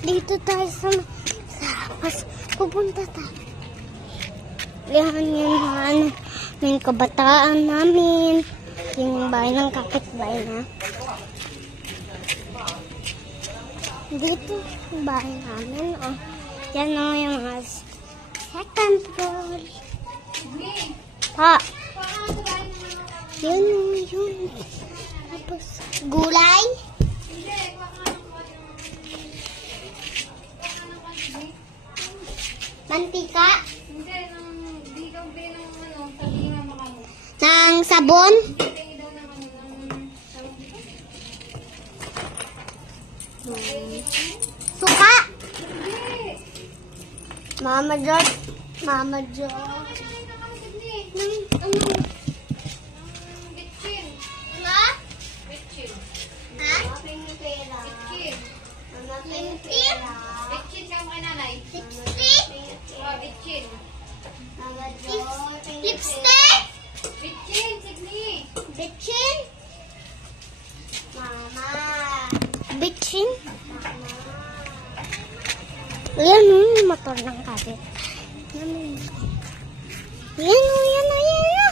Dito tayo sa pupunta tayo. Yan yung kabataan namin. Yung bahay ng kapitbahay na. Dito yung bahay namin. Oh. Yan o yung second floor. Ha? Yun yun. Tapos gulay. Mantika. Ng sabon. Suka. Mama George. Mama George. Bitchin. Nga? Bitchin. Ha? Bitchin. Bitchin? Bitchin ka mo kay nanay. Lipstick? Bitchin. Lipstick? Bitchin, Sydney. Bitchin? Mama. Bitchin? Ayan yung motor ng kabit. Yan o, yan o, yan o.